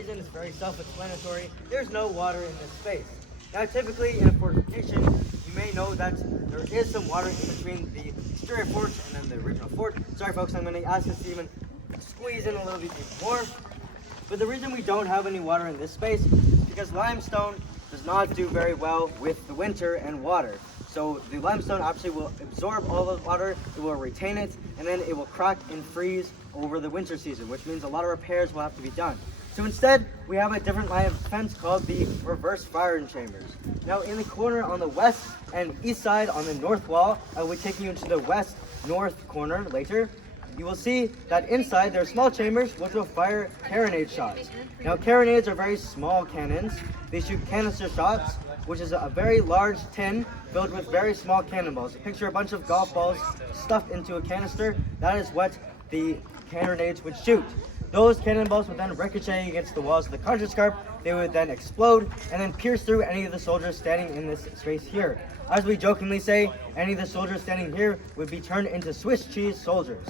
reason is very self-explanatory. There's no water in this space. Now, typically in a fortification, you may know that there is some water in between the exterior fort and then the original fort. Sorry, folks, I'm going to ask this to even squeeze in a little bit more. But the reason we don't have any water in this space is because limestone does not do very well with the winter and water. So the limestone actually will absorb all the water, it will retain it, and then it will crack and freeze over the winter season, which means a lot of repairs will have to be done. So instead, we have a different line of defense called the reverse firing chambers. Now in the corner on the west and east side on the north wall, I will be taking you into the west-north corner later. You will see that inside there are small chambers which will fire carronade shots. Now carronades are very small cannons. They shoot canister shots, which is a very large tin filled with very small cannonballs. Picture a bunch of golf balls stuffed into a canister. That is what the carronades would shoot. Those cannonballs would then ricochet against the walls of the conscript. They would then explode and then pierce through any of the soldiers standing in this space here. As we jokingly say, any of the soldiers standing here would be turned into Swiss cheese soldiers.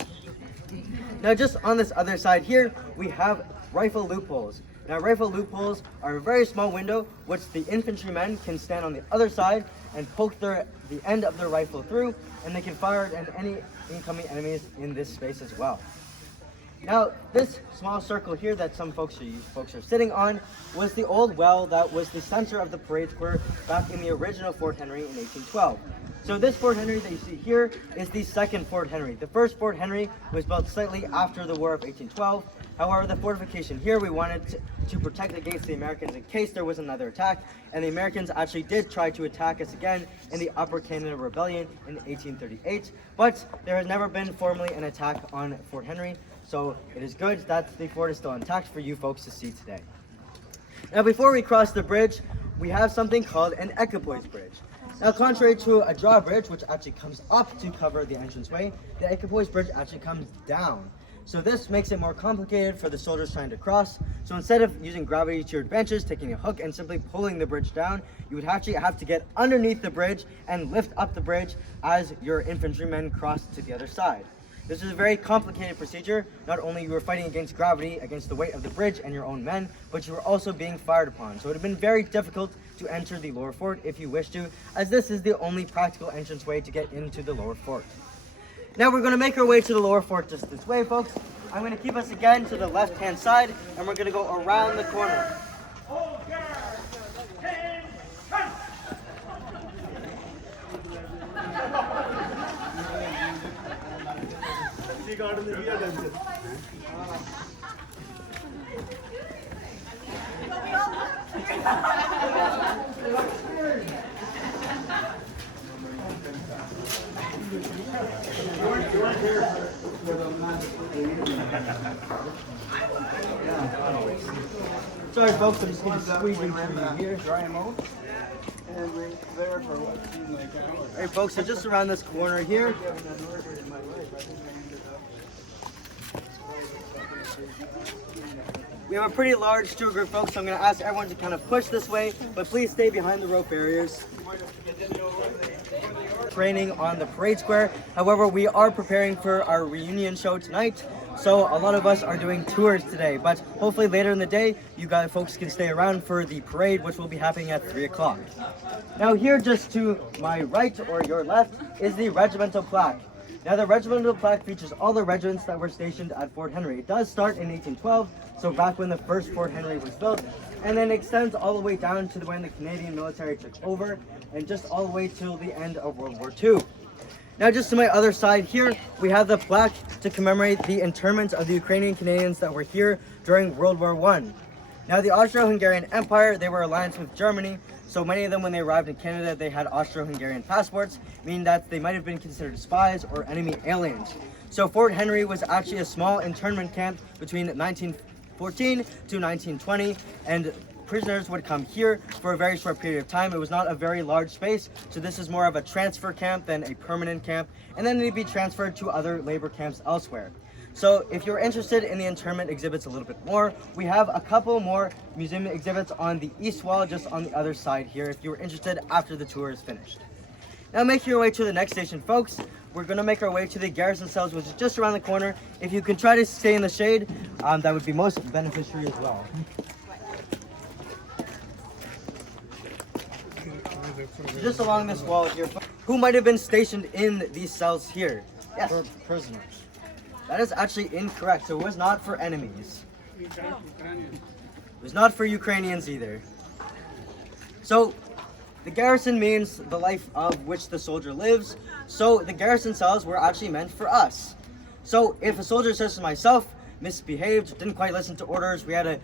Now just on this other side here, we have rifle loopholes. Now rifle loopholes are a very small window which the infantrymen can stand on the other side and poke the end of their rifle through, and they can fire at any incoming enemies in this space as well. Now this small circle here that some folks are sitting on was the old well that was the center of the parade square back in the original Fort Henry in 1812. So this Fort Henry that you see here is the second Fort Henry. The first Fort Henry was built slightly after the War of 1812. However, the fortification here, we wanted to protect against the Americans in case there was another attack, and the Americans actually did try to attack us again in the Upper Canada Rebellion in 1838, but there has never been formally an attack on Fort Henry, so it is good that the fort is still intact for you folks to see today. Now before we cross the bridge, we have something called an equipoise bridge. Now, contrary to a drawbridge, which actually comes up to cover the entranceway, the equipoise bridge actually comes down. So this makes it more complicated for the soldiers trying to cross. So instead of using gravity to your advantage, taking a hook and simply pulling the bridge down, you would actually have to get underneath the bridge and lift up the bridge as your infantrymen cross to the other side. This is a very complicated procedure. Not only you were fighting against gravity, against the weight of the bridge and your own men, but you were also being fired upon. So it would have been very difficult to enter the lower fort if you wish to, as this is the only practical entranceway to get into the lower fort. Now we're going to make our way to the lower fort just this way, folks. I'm going to keep us again to the left-hand side, and we're going to go around the corner. Sorry folks, I'm just going to squeeze in through here. Dry them out. And we're there for what seemed like an hour. Alright folks, so just around this corner here, we have a pretty large tour group, folks, so I'm going to ask everyone to kind of push this way, but please stay behind the rope barriers. Training on the parade square. However, we are preparing for our reunion show tonight, so a lot of us are doing tours today, but hopefully later in the day, you guys folks can stay around for the parade, which will be happening at 3 o'clock. Now here, just to my right or your left, is the regimental plaque. Now the regimental plaque features all the regiments that were stationed at Fort Henry. It does start in 1812, so back when the first Fort Henry was built, and then extends all the way down to when the Canadian military took over, and just all the way till the end of World War II. Now just to my other side here, we have the plaque to commemorate the internment of the Ukrainian Canadians that were here during World War I. Now the Austro-Hungarian Empire, they were alliance with Germany, so many of them when they arrived in Canada, they had Austro-Hungarian passports, meaning that they might have been considered spies or enemy aliens. So Fort Henry was actually a small internment camp between 1914 to 1920, and prisoners would come here for a very short period of time. It was not a very large space, so this is more of a transfer camp than a permanent camp, and then they'd be transferred to other labor camps elsewhere. So if you're interested in the internment exhibits a little bit more, we have a couple more museum exhibits on the east wall, just on the other side here, if you're interested after the tour is finished. Now making your way to the next station, folks, we're going to make our way to the garrison cells, which is just around the corner. If you can try to stay in the shade, that would be most beneficiary as well. Just along this wall here, who might have been stationed in these cells here? Yes. For prisoners. That is actually incorrect. So it was not for enemies. It was not for Ukrainians either. So the garrison means the life of which the soldier lives. So the garrison cells were actually meant for us. So if a soldier says to myself, misbehaved, didn't quite listen to orders, we had a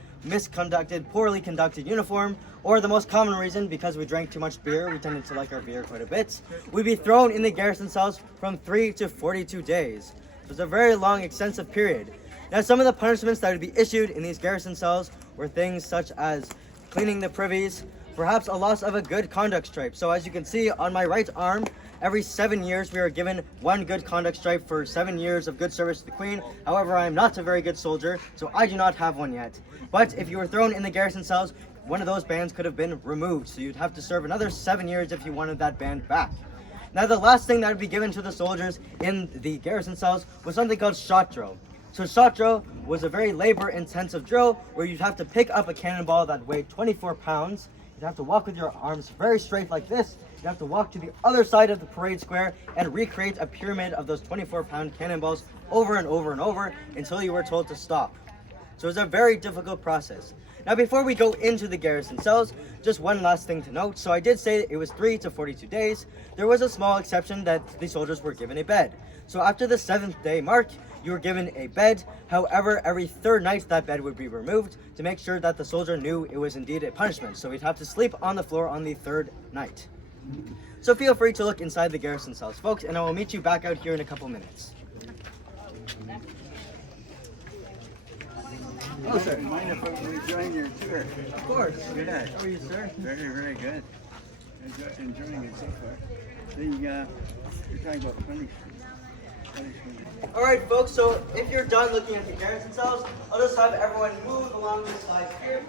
poorly conducted uniform, or the most common reason, because we drank too much beer, we tended to like our beer quite a bit, we'd be thrown in the garrison cells from 3 to 42 days. So it's a very long, extensive period. Now, some of the punishments that would be issued in these garrison cells were things such as cleaning the privies, perhaps a loss of a good conduct stripe. So as you can see on my right arm, every 7 years we are given 1 good conduct stripe for 7 years of good service to the Queen. However, I am not a very good soldier, so I do not have one yet. But if you were thrown in the garrison cells, one of those bands could have been removed, so you'd have to serve another 7 years if you wanted that band back. Now, the last thing that would be given to the soldiers in the garrison cells was something called shot drill. So shot drill was a very labor-intensive drill where you'd have to pick up a cannonball that weighed 24 pounds. You'd have to walk with your arms very straight like this. You'd have to walk to the other side of the parade square and recreate a pyramid of those 24-pound cannonballs over and over and over until you were told to stop. So it was a very difficult process. Now, before we go into the garrison cells, just one last thing to note. So I did say it was 3 to 42 days. There was a small exception that the soldiers were given a bed. So after the 7th day mark, you were given a bed. However, every 3rd night, that bed would be removed to make sure that the soldier knew it was indeed a punishment. So he'd have to sleep on the floor on the 3rd night. So feel free to look inside the garrison cells, folks, and I will meet you back out here in a couple minutes. Oh, sir. Mind if we join your tour? Of course. Yeah. How are you, sir? Very, very good. Enjoying it so far. You're talking about punishment. Alright, folks, so if you're done looking at the garrison cells, I'll just have everyone move along this side here.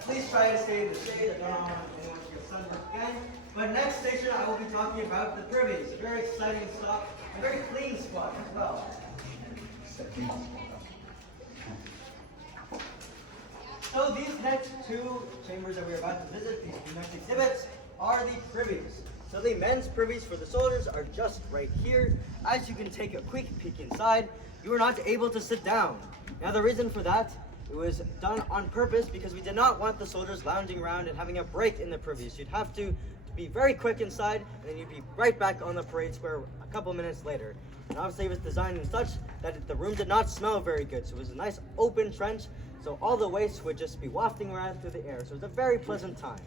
Please try to stay in the shade. I don't want anyone to get sunburned again. But next station, I will be talking about the privies. Very exciting stuff. A very clean spot as well. So these next 2 chambers that we're about to visit, these next exhibits, are the privies. So the men's privies for the soldiers are just right here. As you can take a quick peek inside, you are not able to sit down. Now the reason for that, it was done on purpose because we did not want the soldiers lounging around and having a break in the privies. You'd have to be very quick inside, and then you'd be right back on the parade square a couple minutes later. And obviously it was designed in such that the room did not smell very good. So it was a nice open trench, so all the waste would just be wafting around through the air. So it was a very pleasant time.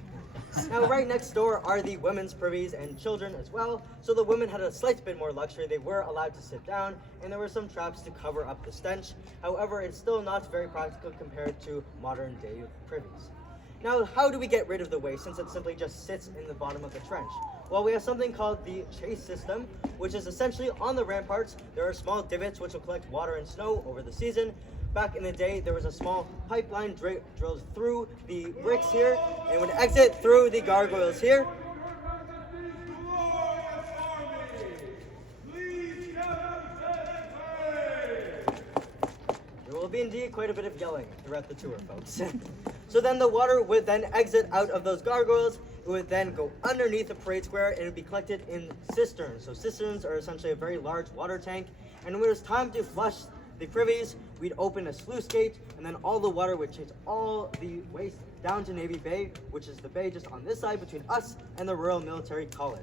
Now, right next door are the women's privies and children as well. So the women had a slight bit more luxury. They were allowed to sit down, and there were some traps to cover up the stench. However, it's still not very practical compared to modern day privies. Now, how do we get rid of the waste since it simply just sits in the bottom of the trench? Well, we have something called the chase system, which is essentially on the ramparts. There are small divots which will collect water and snow over the season. Back in the day, there was a small pipeline drilled through the bricks here and would exit through the gargoyles here. There will be indeed quite a bit of yelling throughout the tour, folks. So then the water would then exit out of those gargoyles. It would then go underneath the parade square and it would be collected in cisterns. So cisterns are essentially a very large water tank. And when it was time to flush the privies, we'd open a sluice gate and then all the water would chase all the waste down to Navy Bay, which is the bay just on this side between us and the Royal Military College.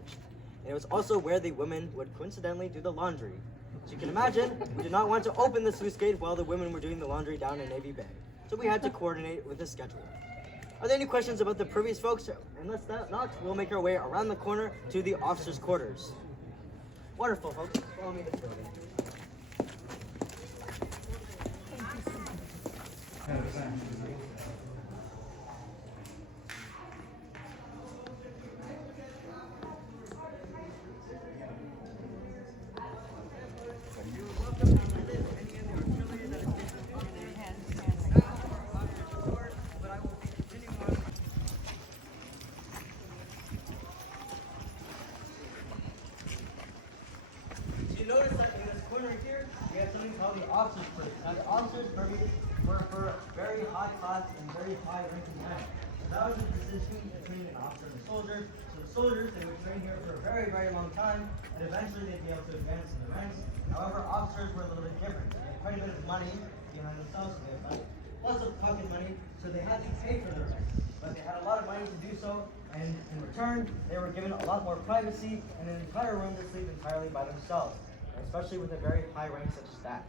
And it was also where the women would coincidentally do the laundry. So you can imagine, we did not want to open the sluice gate while the women were doing the laundry down in Navy Bay. So we had to coordinate with the schedule. Are there any questions about the privies, folks? Unless not, we'll make our way around the corner to the officers' quarters. Wonderful, folks. Follow me this building. You notice that in this corner here, we have something called the officers' parade. Now, the officers' parade were for very high class and very high ranking men. So that was the decision between an officer and a soldier. So the soldiers, they would train here for a very, very long time, and eventually they'd be able to advance in the ranks. However, officers were a little bit different. They had quite a bit of money behind themselves, so they had lots of pocket money, so they had to pay for their ranks. But they had a lot of money to do so, and in return, they were given a lot more privacy and an entire room to sleep entirely by themselves, especially with a very high rank such as that.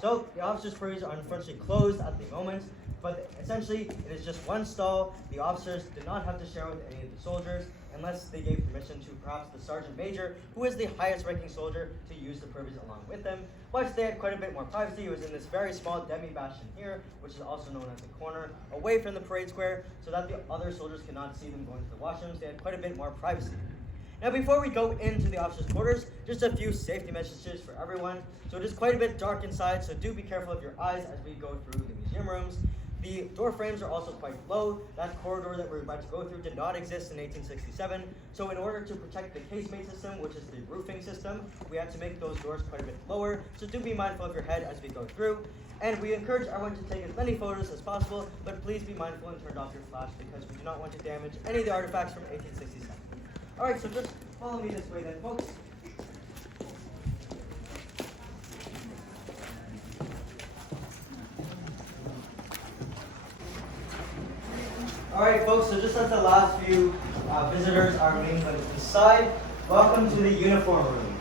So the officers' parades are unfortunately closed at the moment, but essentially it is just one stall. The officers did not have to share with any of the soldiers unless they gave permission to perhaps the sergeant major, who is the highest ranking soldier, to use the privies along with them. But they had quite a bit more privacy. It was in this very small demi-bastion here, which is also known as the corner, away from the parade square, so that the other soldiers could not see them going to the washrooms. They had quite a bit more privacy. Now, before we go into the officers' quarters, just a few safety messages for everyone. So it is quite a bit dark inside, so do be careful of your eyes as we go through the museum rooms. The door frames are also quite low. That corridor that we're about to go through did not exist in 1867. So in order to protect the casemate system, which is the roofing system, we had to make those doors quite a bit lower. So do be mindful of your head as we go through. And we encourage everyone to take as many photos as possible, but please be mindful and turn off your flash because we do not want to damage any of the artifacts from 1867. Alright, so just follow me this way then, folks. Alright, folks, so just as the last few visitors are waiting on the side, welcome to the uniform room.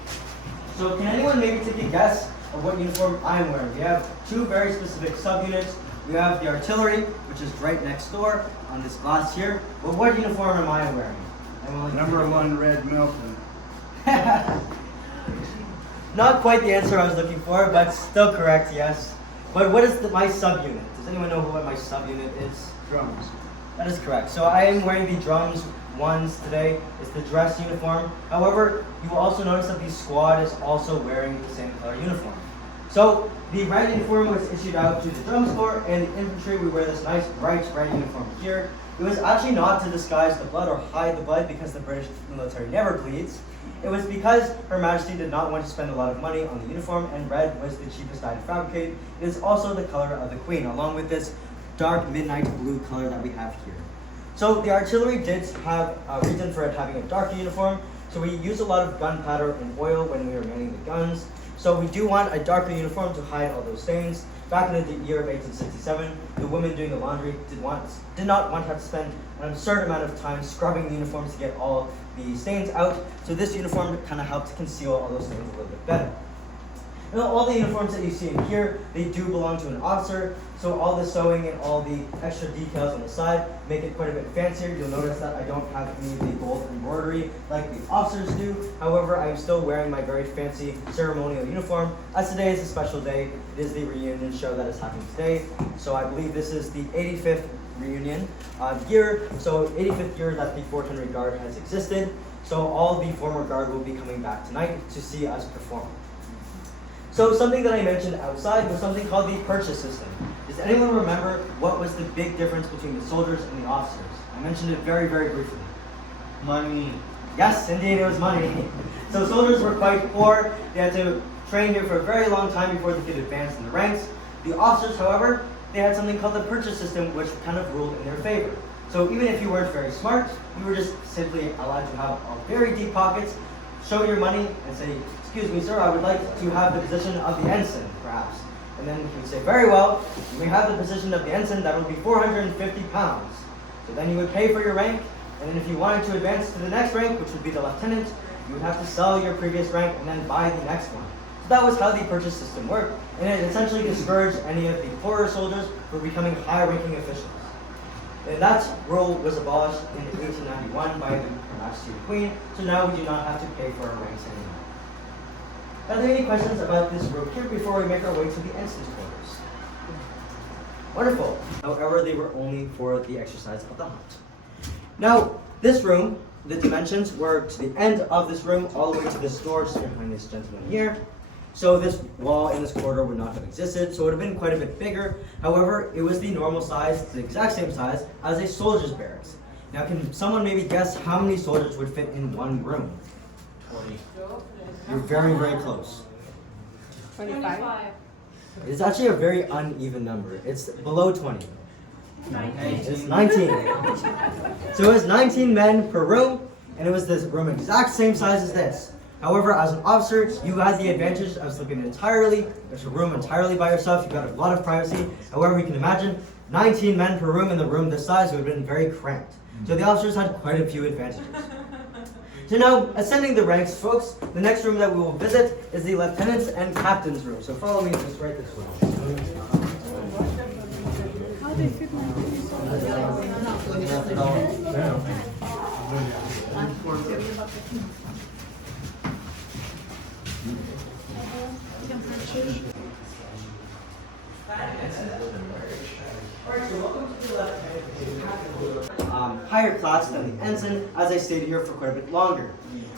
So can anyone maybe take a guess of what uniform I'm wearing? We have two very specific subunits. We have the artillery, which is right next door on this glass here. But what uniform am I wearing? Number 1 red Milton. Not quite the answer I was looking for, but still correct, yes. But what is my subunit? Does anyone know what my subunit is? Drums. That is correct. So I am wearing the drums ones today. It's the dress uniform. However, you will also notice that the squad is also wearing the same color uniform. So the red uniform was issued out to the drum corps, and the infantry, we wear this nice bright red uniform here. It was actually not to disguise the blood or hide the blood because the British military never bleeds. It was because Her Majesty did not want to spend a lot of money on the uniform, and red was the cheapest dye to fabricate. It is also the color of the Queen, along with this dark midnight blue color that we have here. So the artillery did have a reason for it having a darker uniform. So we use a lot of gunpowder and oil when we were manning the guns. So we do want a darker uniform to hide all those stains. Back in the year of 1867, the women doing the laundry did not want to have to spend an absurd amount of time scrubbing the uniforms to get all the stains out. So this uniform kind of helped conceal all those stains a little bit better. Now, all the uniforms that you see in here, they do belong to an officer. So all the sewing and all the extra details on the side make it quite a bit fancier. You'll notice that I don't have any of the gold embroidery like the officers do. However, I am still wearing my very fancy ceremonial uniform. As today is a special day, it is the reunion show that is happening today. So I believe this is the 85th reunion year, so 85th year that the Fort Henry Guard has existed. So all the former Guard will be coming back tonight to see us perform. So something that I mentioned outside was something called the purchase system. Does anyone remember what was the big difference between the soldiers and the officers? I mentioned it very, very briefly. Money. Yes, indeed, it was money. So soldiers were quite poor. They had to train here for a very long time before they could advance in the ranks. The officers, however, they had something called the purchase system, which kind of ruled in their favor. So even if you weren't very smart, you were just simply allowed to have very deep pockets, show your money, and say, "Excuse me, sir, I would like to have the position of the ensign, perhaps." And then he would say, "Very well, you may have the position of the ensign, that would be 450 pounds. So then you would pay for your rank, and then if you wanted to advance to the next rank, which would be the lieutenant, you would have to sell your previous rank and then buy the next one. So that was how the purchase system worked, and it essentially discouraged any of the poorer soldiers from becoming high-ranking officials. And that rule was abolished in 1891 by the Her Majesty the Queen, so now we do not have to pay for our ranks anymore. Are there any questions about this room here before we make our way to the ensign's quarters? Wonderful. However, they were only for the exercise of the hunt. Now, this room, the dimensions were to the end of this room, all the way to this door just behind this gentleman here. So this wall in this corridor would not have existed, so it would have been quite a bit bigger. However, it was the normal size, the exact same size as a soldier's barracks. Now, can someone maybe guess how many soldiers would fit in one room? 20. You're very, very close. 25. It's actually a very uneven number. It's below 20. 19. It's 19. So it was 19 men per room, and it was this room exact same size as this. However, as an officer, you had the advantage of sleeping entirely, there's a room entirely by yourself, you got a lot of privacy. However, you can imagine 19 men per room in the room this size would have been very cramped. So the officers had quite a few advantages. So now, ascending the ranks, folks, the next room that we will visit is the lieutenant's and captain's room. So follow me just right this way. How do you fit Alright, so welcome to the lieutenant. Higher class than the ensign, as I stayed here for quite a bit longer.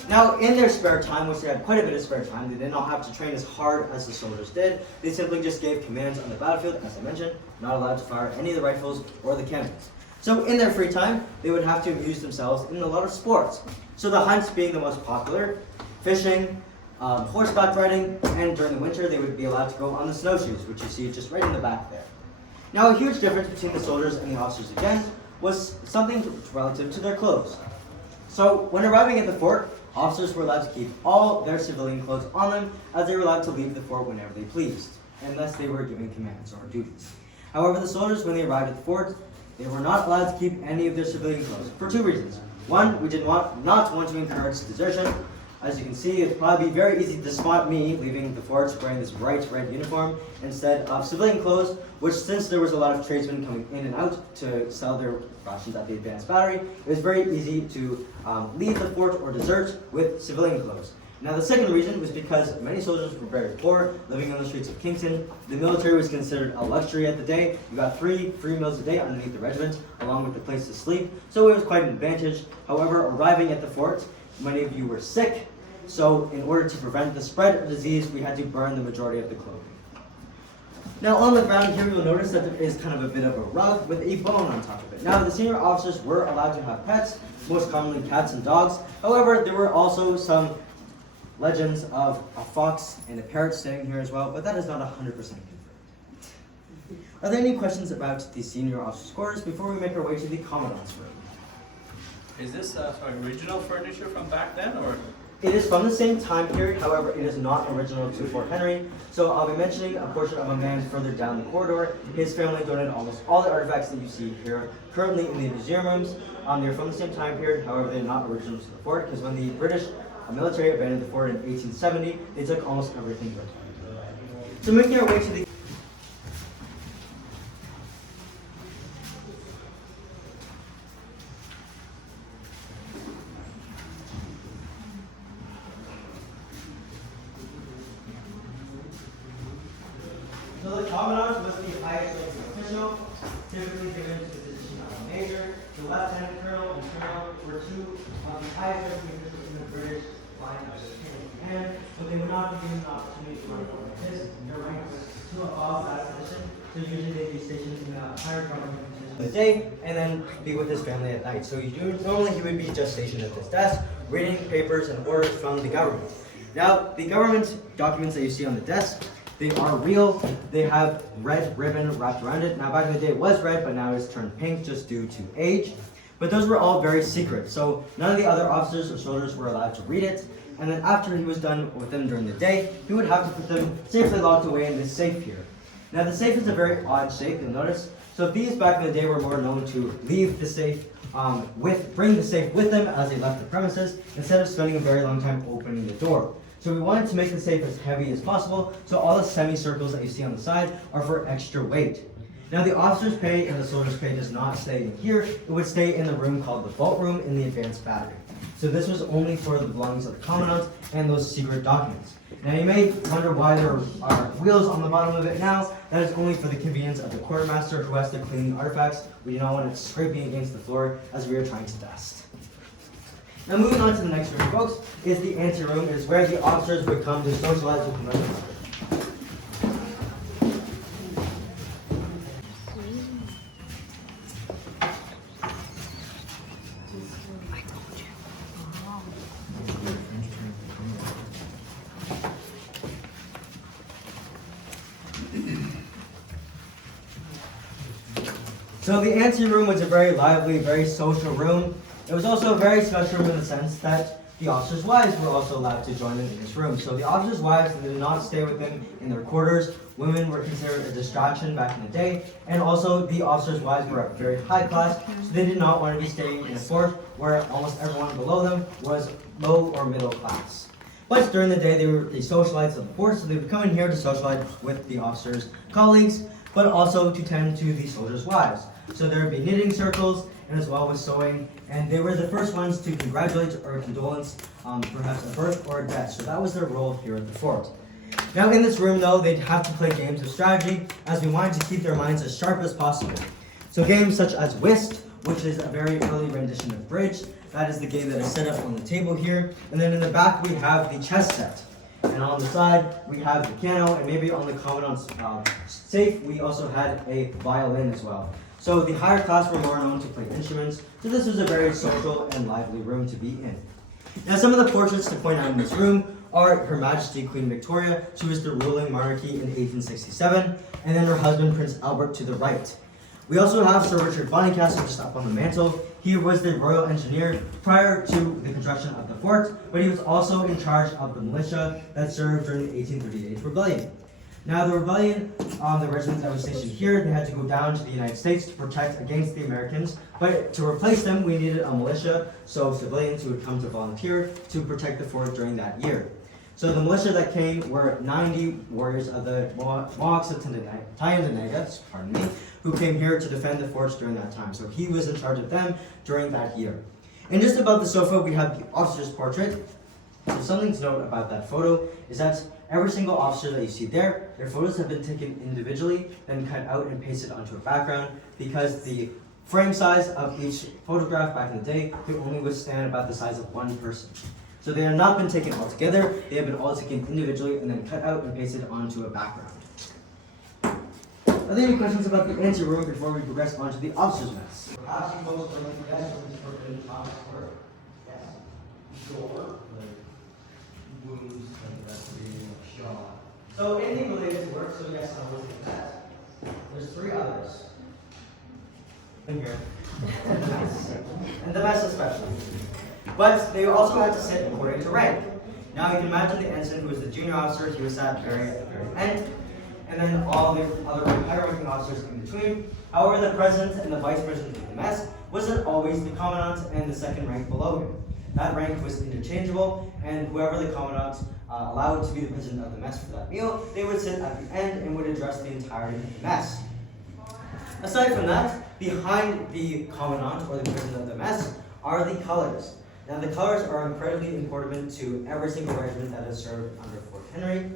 Now, in their spare time, which they had quite a bit of spare time, they did not have to train as hard as the soldiers did. They simply just gave commands on the battlefield, as I mentioned, not allowed to fire any of the rifles or the cannons. So in their free time, they would have to amuse themselves in a lot of sports. So the hunts being the most popular, fishing, horseback riding, and during the winter, they would be allowed to go on the snowshoes, which you see just right in the back there. Now, a huge difference between the soldiers and the officers again was something relative to their clothes. So when arriving at the fort, officers were allowed to keep all their civilian clothes on them, as they were allowed to leave the fort whenever they pleased, unless they were given commands or duties. However, the soldiers, when they arrived at the fort, they were not allowed to keep any of their civilian clothes for two reasons. One, we did not want to encourage desertion. As you can see, it'd probably be very easy to spot me leaving the fort wearing this bright red uniform instead of civilian clothes, which, since there was a lot of tradesmen coming in and out to sell their rations at the advanced battery, it was very easy to leave the fort or desert with civilian clothes. Now, the second reason was because many soldiers were very poor, living on the streets of Kingston. The military was considered a luxury at the day. You got free meals a day underneath the regiment, along with a place to sleep, so it was quite an advantage. However, arriving at the fort, many of you were sick, so in order to prevent the spread of disease, we had to burn the majority of the clothing. Now, on the ground here, you'll notice that there is kind of a bit of a rug with a bone on top of it. Now, the senior officers were allowed to have pets, most commonly cats and dogs. However, there were also some legends of a fox and a parrot staying here as well, but that is not 100% confirmed. Are there any questions about the senior officers' quarters before we make our way to the commandant's room? Is this original furniture from back then, or? It is from the same time period, however, it is not original to Fort Henry. So I'll be mentioning a portion of a man further down the corridor. His family donated almost all the artifacts that you see here currently in the museum rooms. They're from the same time period, however, they're not original to the fort, because when the British military abandoned the fort in 1870, they took almost everything with them. So making our way to the So the commandant was the highest ranking official, typically given to the position the lieutenant colonel and colonel were two of the highest officers in the British line of command, but they would not be given the opportunity to run for this. Their rank was too above that position, so usually they'd be stationed in a higher government position in the day and then be with his family at night. So normally he would be just stationed at this desk, reading papers and orders from the government. Now, the government documents that you see on the desk, they are real. They have red ribbon wrapped around it. Now, back in the day it was red, but now it's turned pink just due to age. But those were all very secret, so none of the other officers or soldiers were allowed to read it. And then after he was done with them during the day, he would have to put them safely locked away in this safe here. Now, the safe is a very odd shape, you'll notice. So these back in the day were more known to leave the safe bring the safe with them as they left the premises instead of spending a very long time opening the door. So we wanted to make the safe as heavy as possible, so all the semicircles that you see on the side are for extra weight. Now, the officer's pay and the soldier's pay does not stay in here. It would stay in the room called the vault room in the advanced battery. So this was only for the belongings of the commandant and those secret documents. Now, you may wonder why there are wheels on the bottom of it now. That is only for the convenience of the quartermaster who has to clean the artifacts. We do not want it scraping against the floor as we are trying to dust. Now, moving on to the next room, folks, is the anteroom. It is where the officers would come to socialize with one another. So the anteroom was a very lively, very social room. It was also a very special room in the sense that the officers' wives were also allowed to join in this room. So the officers' wives did not stay with them in their quarters. Women were considered a distraction back in the day, and also the officers' wives were very high class, so they did not want to be staying in a fort where almost everyone below them was low or middle class. But during the day, they were the socialites of the fort, so they would come in here to socialize with the officers' colleagues, but also to tend to the soldiers' wives. So there would be knitting circles, and as well as sewing, and they were the first ones to congratulate or condolence perhaps a birth or a death. So that was their role here at the fort. Now in this room though, they'd have to play games of strategy as we wanted to keep their minds as sharp as possible. So games such as whist, which is a very early rendition of bridge. That is the game that is set up on the table here. And then in the back we have the chess set. And on the side we have the piano, and maybe on the commandant's safe we also had a violin as well. So the higher class were more known to play instruments, so this was a very social and lively room to be in. Now some of the portraits to point out in this room are Her Majesty Queen Victoria. She was the ruling monarchy in 1867, and then her husband Prince Albert to the right. We also have Sir Richard Bonnycastle just up on the mantle. He was the royal engineer prior to the construction of the fort, but he was also in charge of the militia that served during the 1838 rebellion. Now the rebellion, the regiment that was stationed here, they had to go down to the United States to protect against the Americans, but to replace them we needed a militia, so civilians who would come to volunteer to protect the fort during that year. So the militia that came were 90 warriors of the Mohawks of Tynedega, pardon me, who came here to defend the forts during that time. So he was in charge of them during that year. And just above the sofa we have the officer's portrait. So something to note about that photo is that every single officer that you see there, their photos have been taken individually, then cut out and pasted onto a background, because the frame size of each photograph back in the day could only withstand about the size of one person. So they have not been taken all together, they have been all taken individually and then cut out and pasted onto a background. Are there any questions about the anteroom before we progress on to the officer's mess? Perhaps you folks would like to guess what this person topic were? Yes. Sure. Wounds and rest being shot. So anything related to work, so yes, I will take that. There's three others. In here. And the mess especially. But they also had to sit according to rank. Now you can imagine the ensign who was the junior officer, he was sat at the very end, and then all the other higher ranking officers in between. However, the president and the vice president of the mess wasn't always the commandant and the second rank below him. That rank was interchangeable, and whoever the commandant allowed to be the president of the mess for that meal, they would sit at the end and would address the entirety of the mess. Aside from that, behind the commandant or the president of the mess are the colors. Now the colors are incredibly important to every single regiment that has served under Fort Henry.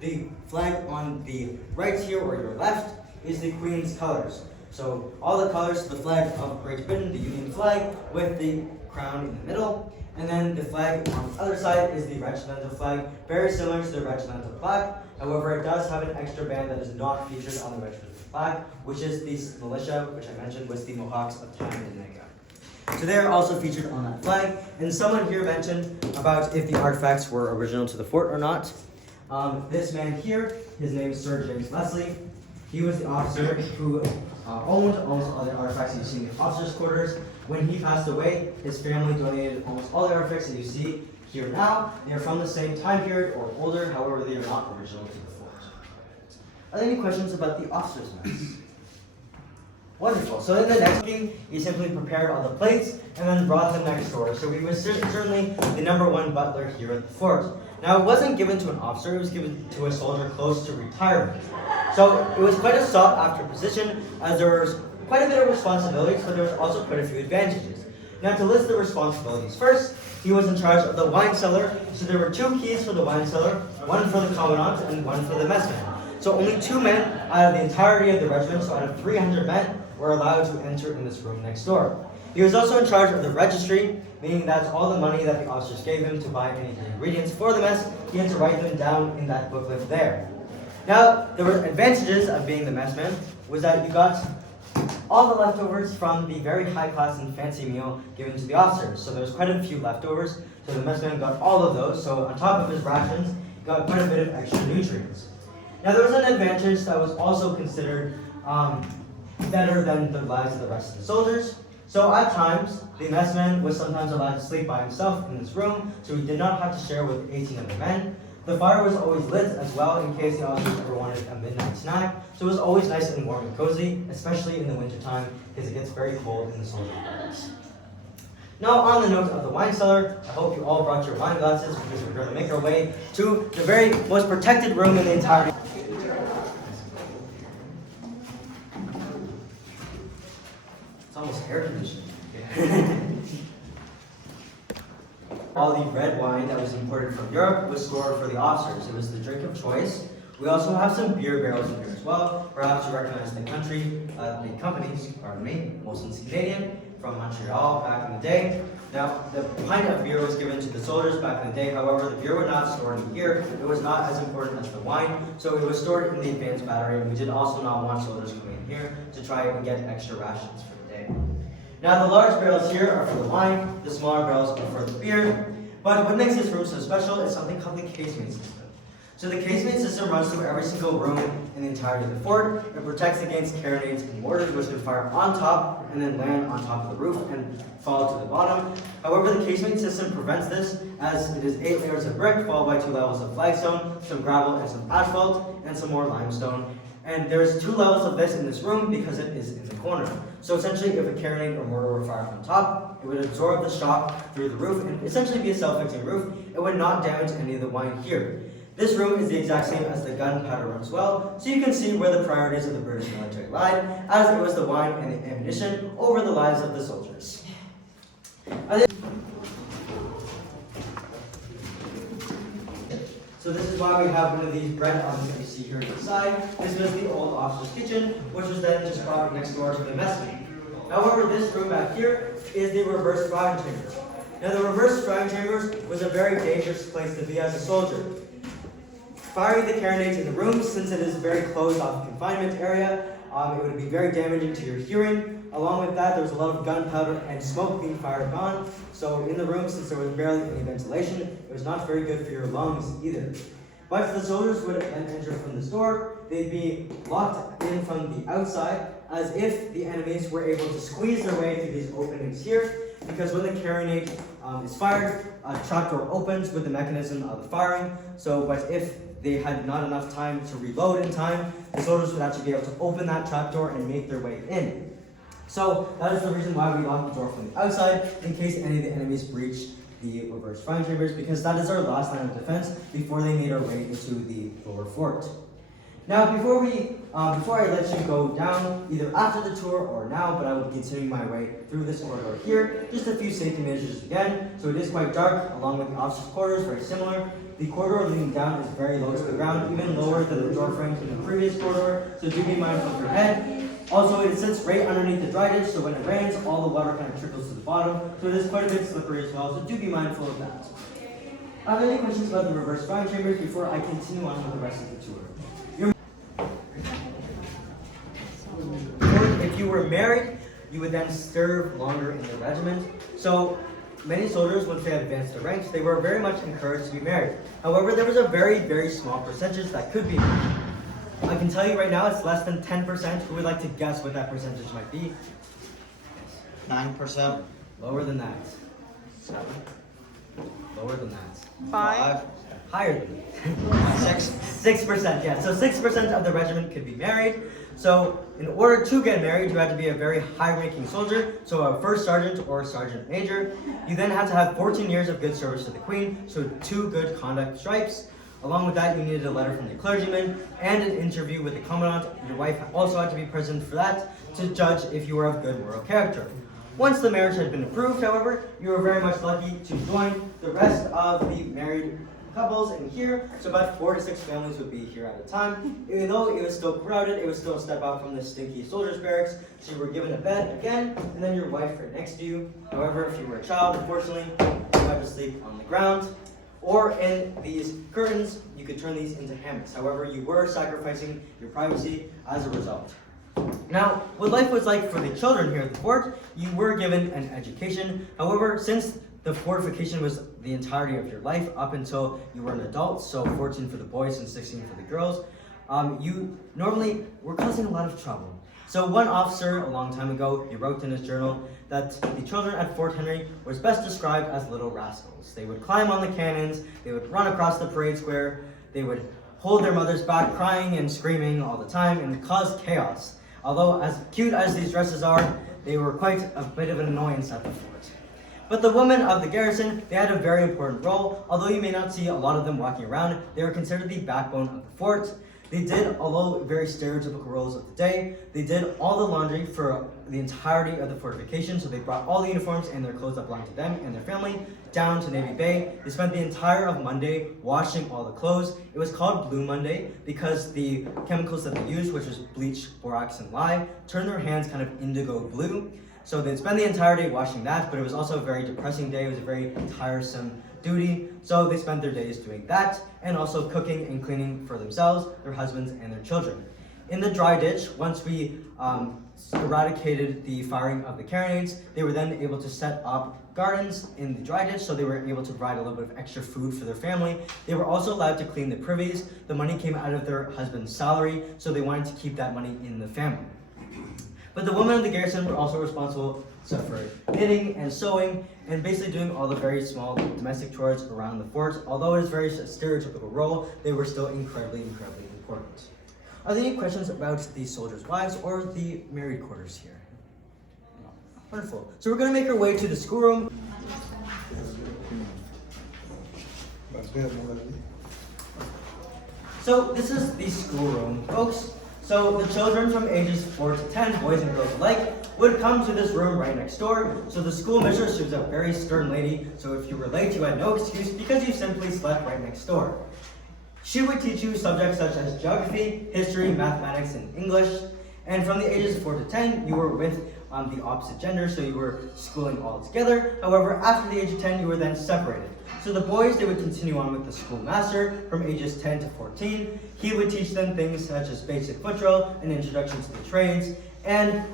The flag on the right here or your left is the Queen's colors. So all the colors, the flag of Great Britain, the Union flag with the crown in the middle. And then the flag on the other side is the regimental flag, very similar to the regimental flag. However, it does have an extra band that is not featured on the regimental flag, which is the militia, which I mentioned was the Mohawks of Canada. So they are also featured on that flag. And someone here mentioned about if the artifacts were original to the fort or not. This man here, his name is Sir James Leslie. He was the officer who owned almost all the artifacts that you see in the officers' quarters. When he passed away, his family donated almost all the artifacts that you see here now. They are from the same time period or older, however, they are not original to the fort. Are there any questions about the officers' mess? Wonderful. So in the next meeting, he simply prepared all the plates and then brought them next door. So he was certainly the #1 butler here at the fort. Now, it wasn't given to an officer, it was given to a soldier close to retirement. So it was quite a sought-after position, as there was quite a bit of responsibilities, but there was also quite a few advantages. Now, to list the responsibilities first, he was in charge of the wine cellar. So there were 2 keys for the wine cellar, one for the commandant and one for the messman. So only 2 men out of the entirety of the regiment, so out of 300 men, were allowed to enter in this room next door. He was also in charge of the registry, meaning that's all the money that the officers gave him to buy any ingredients for the mess. He had to write them down in that booklet there. Now, there were advantages of being the messman, was that you got all the leftovers from the very high-class and fancy meal given to the officers. So there was quite a few leftovers, so the messman got all of those. So on top of his rations, he got quite a bit of extra nutrients. Now, there was an advantage that was also considered better than the lives of the rest of the soldiers. So at times, the messman was sometimes allowed to sleep by himself in this room, so he did not have to share with 18 other men. The fire was always lit as well in case the officers ever wanted a midnight snack, so it was always nice and warm and cozy, especially in the wintertime, because it gets very cold in the soldier barracks. Now, on the note of the wine cellar, I hope you all brought your wine glasses, because we're going to make our way to the very most protected room in the entire. It's almost air conditioning. All the red wine that was imported from Europe was stored for the officers. It was the drink of choice. We also have some beer barrels in here as well. Perhaps you recognize the companies, pardon me, Molson's Canadian, from Montreal back in the day. Now, the pint of beer was given to the soldiers back in the day. However, the beer was not stored in here. It was not as important as the wine, so it was stored in the advanced battery, and we did also not want soldiers coming in here to try and get extra rations for the day. Now, the large barrels here are for the wine, the smaller barrels are for the beer, but what makes this room so special is something called the casemate system. So the casemate system runs through every single room in the entirety of the fort. It protects against carronades and mortars, which can fire on top and then land on top of the roof and fall to the bottom. However, the casemate system prevents this, as it is 8 layers of brick followed by 2 levels of flagstone, some gravel and some asphalt, and some more limestone. And there's 2 levels of this in this room because it is in the corner. So essentially, if a carronade or mortar were fired from top, it would absorb the shock through the roof and essentially be a self-fixing roof. It would not damage any of the wine here. This room is the exact same as the gunpowder room as well, so you can see where the priorities of the British military lied, as it was the wine and the ammunition over the lives of the soldiers. So this is why we have one of these bread ovens that you see here to the side. This was the old officer's kitchen, which was then just brought next door to the mess room. However, this room back here is the reverse firing chamber. Now, the reverse firing chambers was a very dangerous place to be as a soldier. Firing the carronades in the room, since it is a very closed-off confinement area, it would be very damaging to your hearing. Along with that, there was a lot of gunpowder and smoke being fired on. So in the room, since there was barely any ventilation, it was not very good for your lungs either. But the soldiers would then enter from this door. They'd be locked in from the outside, as if the enemies were able to squeeze their way through these openings here. Because when the carronade is fired, a trapdoor opens with the mechanism of the firing. But if they had not enough time to reload in time, the soldiers would actually be able to open that trapdoor and make their way in. So that is the reason why we lock the door from the outside, in case any of the enemies breach the reverse firing chambers, because that is our last line of defense before they made our way into the lower fort. Now, before I let you go down, either after the tour or now, but I will be continuing my way through this corridor here, just a few safety measures again. So it is quite dark, along with the officers' quarters, very similar. The corridor leading down is very low to the ground, even lower than the door frames in the previous corridor, so do be mindful of your head. Also, it sits right underneath the dry ditch, so when it rains, all the water kind of trickles to the bottom. So it is quite a bit slippery as well, so do be mindful of that. Are there any questions about the reverse fire chambers before I continue on with the rest of the tour? If you were married, you would then serve longer in the regiment. So many soldiers, once they advanced their ranks, they were very much encouraged to be married. However, there was a very, very small percentage that could be married. I can tell you right now, it's less than 10%. Who would like to guess what that percentage might be? 9%. Lower than that. 7. Lower than that. 5. Higher than that. 6%, yeah. So 6% of the regiment could be married. So in order to get married, you had to be a very high-ranking soldier, so a first sergeant or a sergeant major. You then had to have 14 years of good service to the Queen, so 2 good conduct stripes. Along with that, you needed a letter from the clergyman and an interview with the commandant. Your wife also had to be present for that to judge if you were of good moral character. Once the marriage had been approved, however, you were very much lucky to join the rest of the married couples in here. So about 4 to 6 families would be here at a time. Even though it was still crowded, it was still a step out from the stinky soldiers' barracks. So you were given a bed again, and then your wife right next to you. However, if you were a child, unfortunately, you had to sleep on the ground. Or in these curtains, you could turn these into hammocks. However, you were sacrificing your privacy as a result. Now, what life was like for the children here at the fort, you were given an education. However, since the fortification was the entirety of your life up until you were an adult, so 14 for the boys and 16 for the girls, you normally were causing a lot of trouble. So one officer a long time ago, he wrote in his journal that the children at Fort Henry was best described as little rascals. They would climb on the cannons, they would run across the parade square, they would hold their mothers back crying and screaming all the time and cause chaos. Although as cute as these dresses are, they were quite a bit of an annoyance at the fort. But the women of the garrison, they had a very important role. Although you may not see a lot of them walking around, they were considered the backbone of the fort. They did, although very stereotypical roles of the day, they did all the laundry for the entirety of the fortification. So they brought all the uniforms and their clothes that belonged to them and their family down to Navy Bay. They spent the entire of Monday washing all the clothes. It was called Blue Monday because the chemicals that they used, which was bleach, borax, and lye, turned their hands kind of indigo blue. So they'd spend the entire day washing that, but it was also a very depressing day. It was a very tiresome duty. So they spent their days doing that and also cooking and cleaning for themselves, their husbands, and their children. In the dry ditch, once we eradicated the firing of the carronades, they were then able to set up gardens in the dry ditch, so they were able to provide a little bit of extra food for their family. They were also allowed to clean the privies. The money came out of their husband's salary, so they wanted to keep that money in the family. But the women of the garrison were also responsible for knitting and sewing and basically doing all the very small domestic chores around the fort. Although it is a very stereotypical role, they were still incredibly, incredibly important. Are there any questions about the soldiers' wives or the married quarters here? No. Wonderful. So we're going to make our way to the schoolroom. So this is the schoolroom, folks. So the children from ages 4 to 10, boys and girls alike, would come to this room right next door. So the school mistress, she was a very stern lady, so if you were late, you had no excuse because you simply slept right next door. She would teach you subjects such as geography, history, mathematics, and English. And from the ages of 4 to 10, you were with the opposite gender, so you were schooling all together. However, after the age of 10, you were then separated. So the boys, they would continue on with the schoolmaster from ages 10 to 14. He would teach them things such as basic foot drill and introduction to the trades, and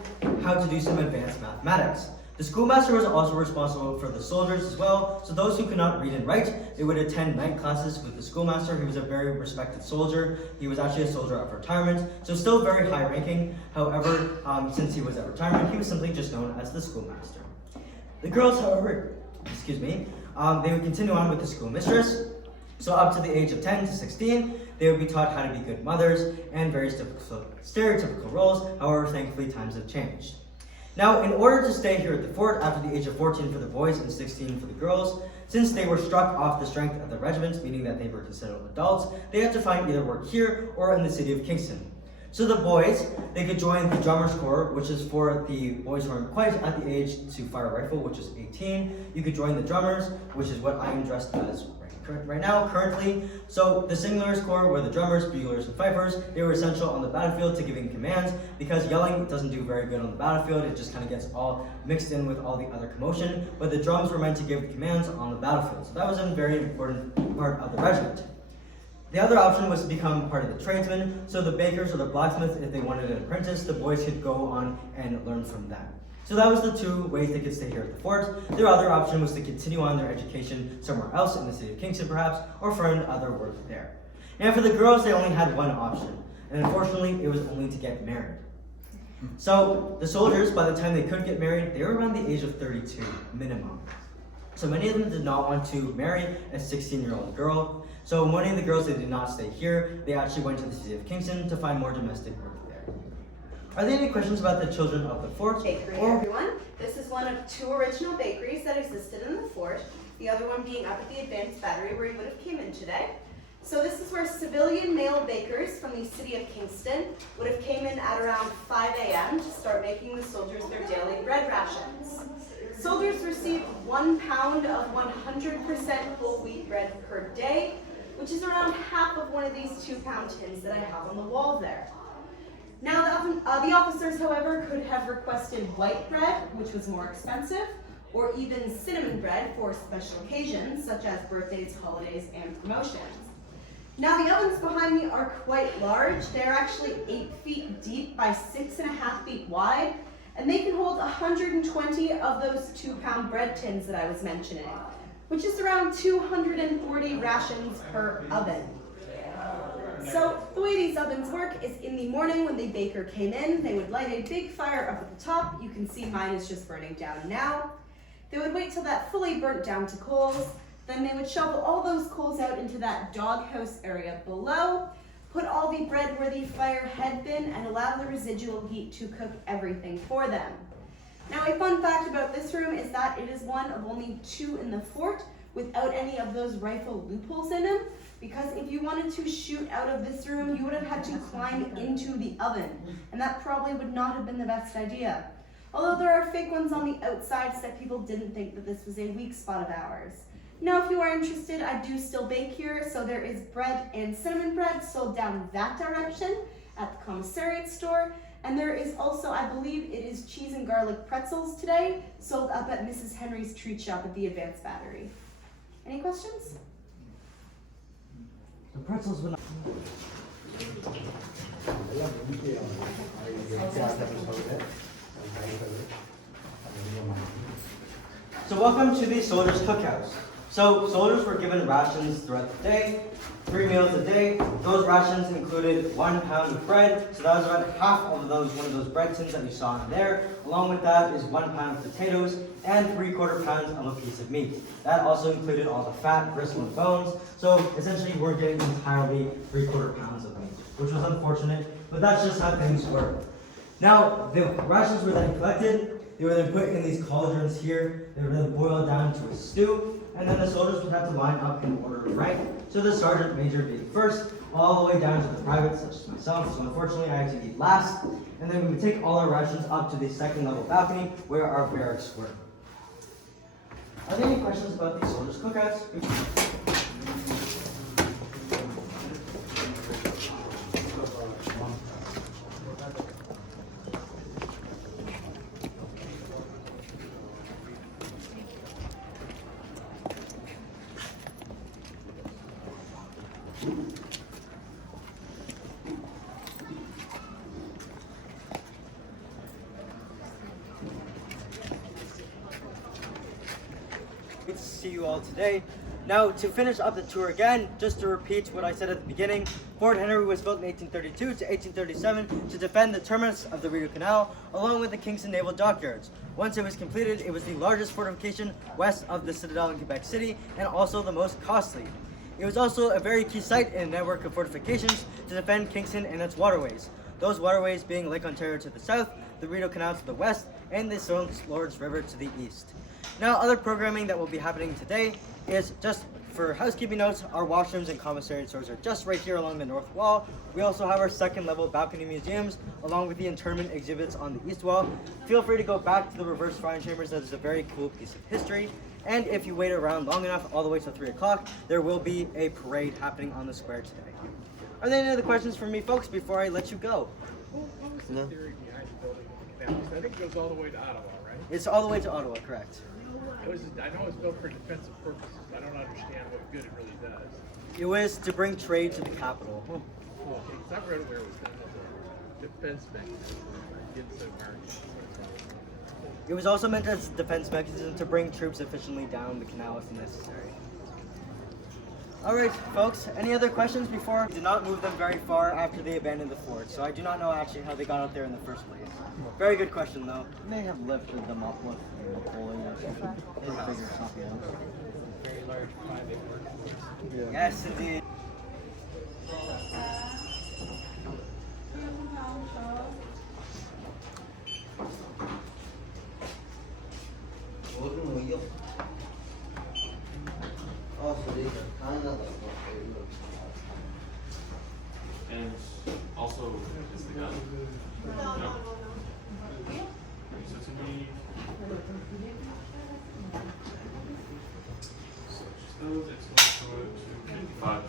how to do some advanced mathematics. The schoolmaster was also responsible for the soldiers as well, so those who could not read and write, they would attend night classes with the schoolmaster. He was a very respected soldier. He was actually a soldier of retirement, so still very high ranking. However, since he was at retirement, he was simply just known as the schoolmaster. The girls, however, they would continue on with the schoolmistress. So up to the age of 10 to 16, they would be taught how to be good mothers and various stereotypical roles. However, thankfully, times have changed. Now, in order to stay here at the fort after the age of 14 for the boys and 16 for the girls, since they were struck off the strength of the regiment, meaning that they were considered adults, they had to find either work here or in the city of Kingston. So the boys, they could join the drummer's corps, which is for the boys who aren't quite at the age to fire a rifle, which is 18. You could join the drummers, which is what I am dressed as right right now, currently. So the Singlers Corps were the drummers, buglers, and fifers. They were essential on the battlefield to giving commands because yelling doesn't do very good on the battlefield. It just kind of gets all mixed in with all the other commotion. But the drums were meant to give commands on the battlefield. So that was a very important part of the regiment. The other option was to become part of the tradesmen. So the bakers or the blacksmiths, if they wanted an apprentice, the boys could go on and learn from them. So that was the two ways they could stay here at the fort. Their other option was to continue on their education somewhere else in the city of Kingston perhaps, or find other work there. And for the girls, they only had one option. And unfortunately, it was only to get married. So the soldiers, by the time they could get married, they were around the age of 32 minimum. So many of them did not want to marry a 16-year-old girl. So many of the girls, they did not stay here. They actually went to the city of Kingston to find more domestic work there. Are there any questions about the children of the fort? Bakery, everyone. This is one of two original bakeries that existed in the fort. The other one being up at the advanced battery where you would have came in today. So this is where civilian male bakers from the city of Kingston would have came in at around 5 a.m. to start making the soldiers their daily bread rations. Soldiers received 1 pound of 100% whole wheat bread per day, which is around half of one of these 2-pound tins that I have on the wall there. Now the officers, however, could have requested white bread, which was more expensive, or even cinnamon bread for special occasions, such as birthdays, holidays, and promotions. Now the ovens behind me are quite large. They're actually 8 feet deep by 6.5 feet wide, and they can hold 120 of those 2-pound bread tins that I was mentioning, which is around 240 rations per oven. So the way these ovens work is in the morning when the baker came in, they would light a big fire up at the top. You can see mine is just burning down now. They would wait till that fully burnt down to coals. Then they would shovel all those coals out into that doghouse area below, put all the bread where the fire had been, and allow the residual heat to cook everything for them. Now a fun fact about this room is that it is one of only 2 in the fort without any of those rifle loopholes in them, because if you wanted to shoot out of this room, you would have had to climb into the oven, and that probably would not have been the best idea. Although there are fake ones on the outside so that people didn't think that this was a weak spot of ours. Now, if you are interested, I do still bake here, so there is bread and cinnamon bread sold down that direction at the commissariat store, and there is also, I believe it is cheese and garlic pretzels today, sold up at Mrs. Henry's treat shop at the advanced battery. Any questions? The pretzels would not. So welcome to the soldiers' cookhouse. So soldiers were given rations throughout the day, 3 meals a day. Those rations included 1 pound of bread, so that was about half of one of those bread tins that you saw in there. Along with that is 1 pound of potatoes and 3/4 pounds of a piece of meat. That also included all the fat, gristle, and bones. So essentially we're getting entirely 3/4 pounds of meat, which was unfortunate, but that's just how things work. Now the rations were then collected. They were then put in these cauldrons here. They were then boiled down to a stew. And then the soldiers would have to line up in order of rank. So the sergeant major being first, all the way down to the privates, such as myself. So unfortunately, I had to eat last. And then we would take all our rations up to the 2nd level balcony where our barracks were. Are there any questions about the soldiers' cookouts? Good to see you all today. Now, to finish up the tour again, just to repeat what I said at the beginning, Fort Henry was built in 1832 to 1837 to defend the terminus of the Rideau Canal, along with the Kingston Naval Dockyards. Once it was completed, it was the largest fortification west of the Citadel in Quebec City, and also the most costly. It was also a very key site in a network of fortifications to defend Kingston and its waterways. Those waterways being Lake Ontario to the south, the Rideau Canal to the west, and the St. Lawrence River to the east. Now, other programming that will be happening today is just for housekeeping notes. Our washrooms and commissariat stores are just right here along the north wall. We also have our 2nd level balcony museums along with the internment exhibits on the east wall. Feel free to go back to the reverse frying chambers. That is a very cool piece of history. And if you wait around long enough, all the way till 3 o'clock, there will be a parade happening on the square today. Are there any other questions for me, folks, before I let you go? What was the theory behind the building of the canal? 'Cause I think it goes all the way to Ottawa, right? It's all the way to Ottawa, correct? I know it's built for defensive purposes. I don't understand what good it really does. It was to bring trade to the capital. Okay, 'cause I read where it was done as a defense mechanism against the Americans. It was also meant as a defense mechanism to bring troops efficiently down the canal if necessary. Alright, folks, any other questions before? Did not move them very far after they abandoned the fort, so I do not know actually how they got out there in the first place. Very good question, though. May have lifted them up with a pulley or something. Or figure something else. Very large private workforce. Yeah. Yes, indeed. And also, is the gun? No. So to me, so it's going to 55,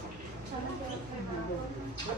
28.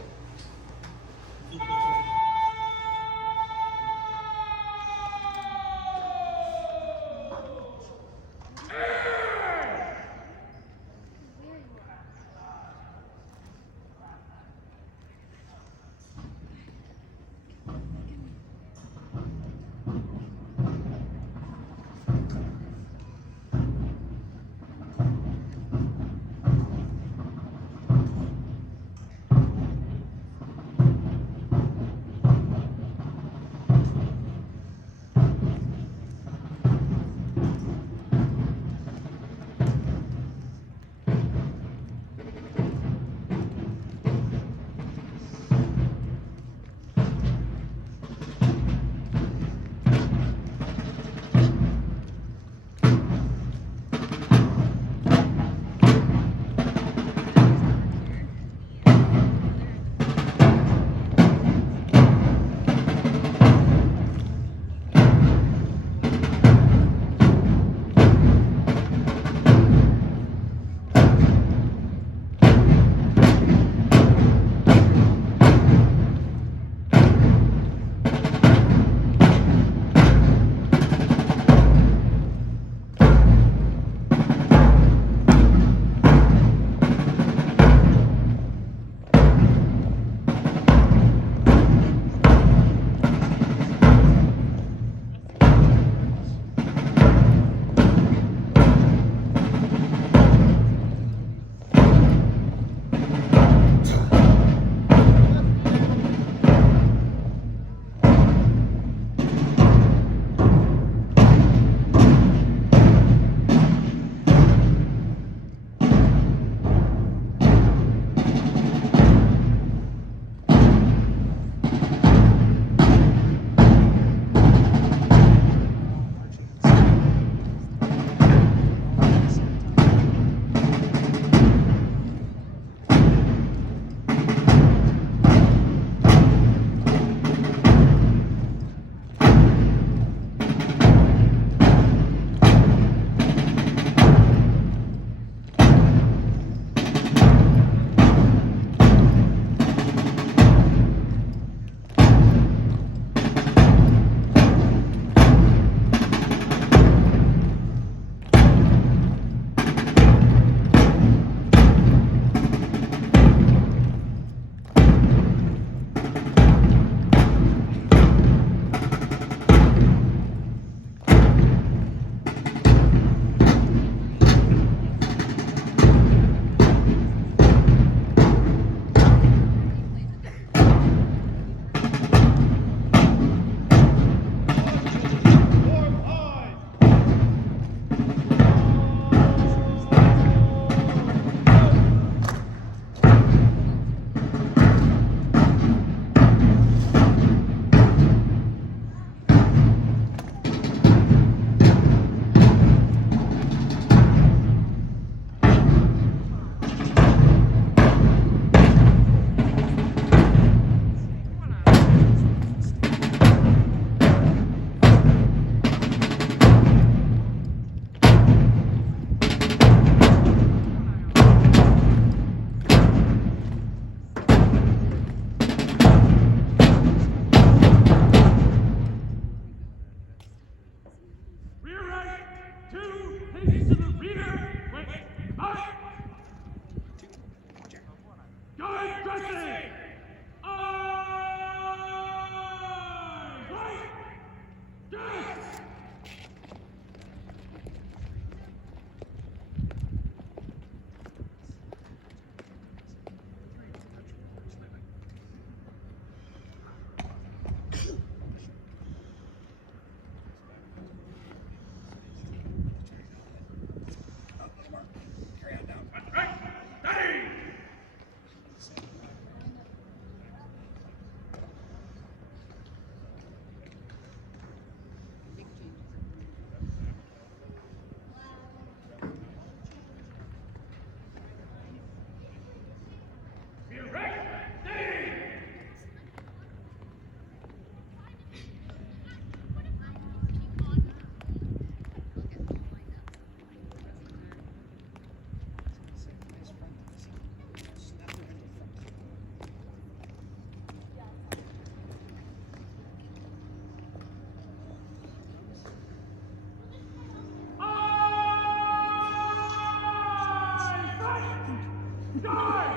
Guard!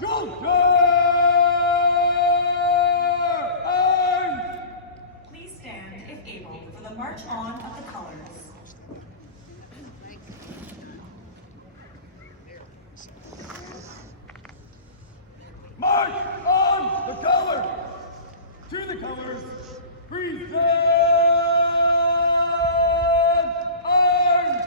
Shoulder! Arms! Please stand, if able, for the march on of the colors. March on the colors! To the colors! Present arms!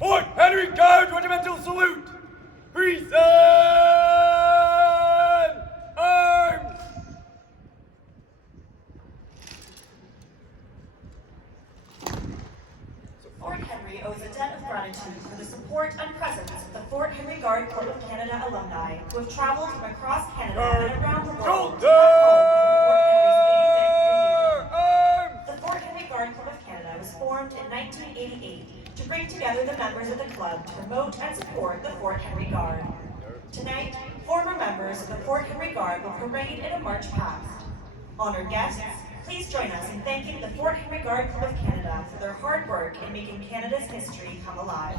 Fort Henry Guard regimental salute. Present arms. Fort Henry owes a debt of gratitude for the support and presence of the Fort Henry Guard Club of Canada alumni who have traveled from across Canada and around the world to come home for the Fort Henry's 85th reunion. The Fort Henry Guard Club of Canada was formed in 1988 to bring together the members of the club to promote and support the Fort Henry Guard. Tonight, former members of the Fort Henry Guard will parade in a march past. Honored guests, please join us in thanking the Fort Henry Guard Club of Canada for their hard work in making Canada's history come alive.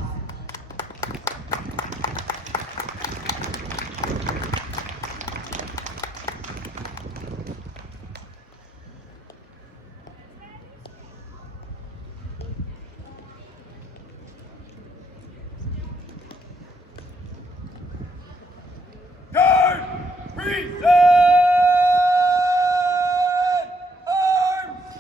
Guard, present arms.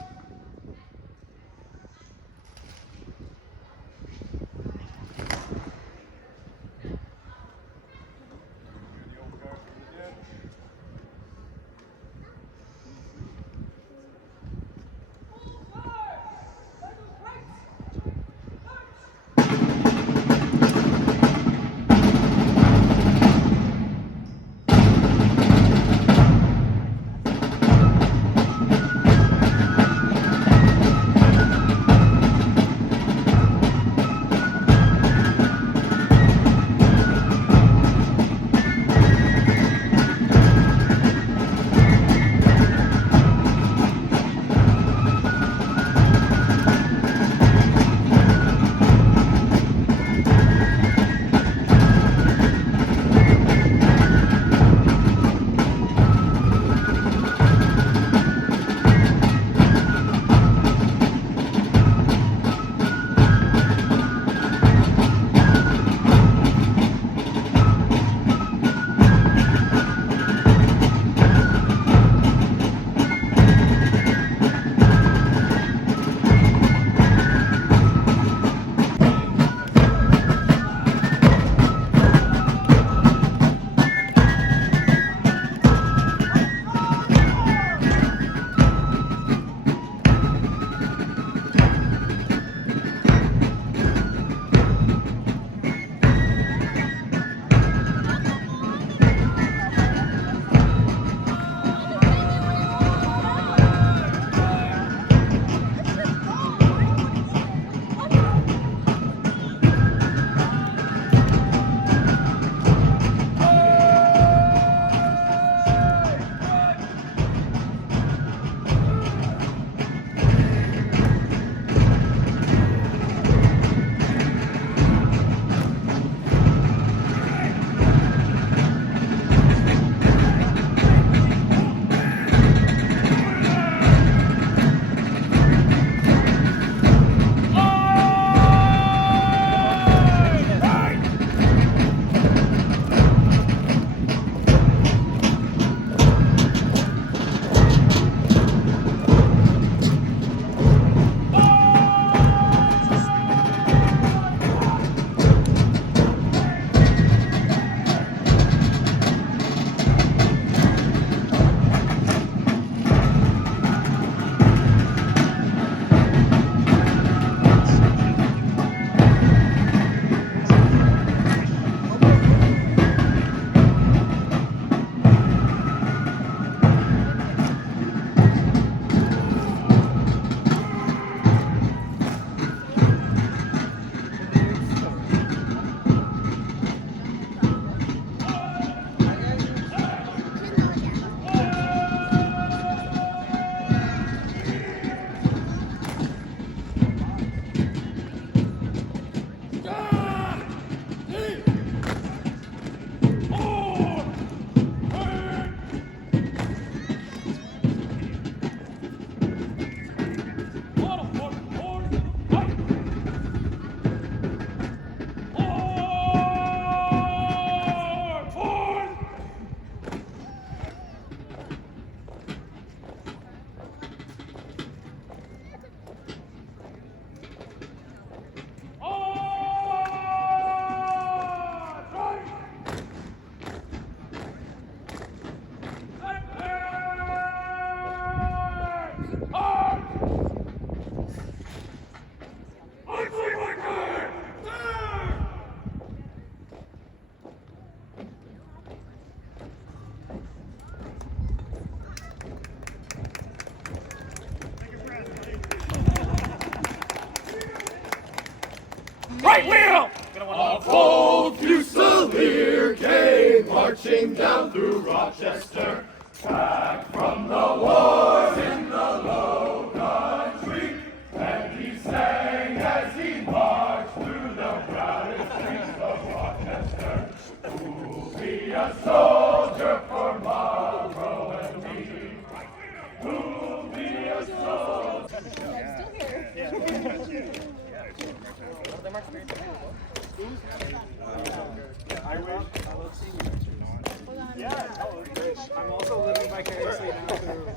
right wheel! A bold Fusilier came marching down through Rochester, back from the wars in the Low Country, and he sang as he marched through the crowded streets of Rochester. Who'll be a soldier for Marlborough and me? Who'll be a soldier? Yeah, no, it's great. I'm also living vicariously now through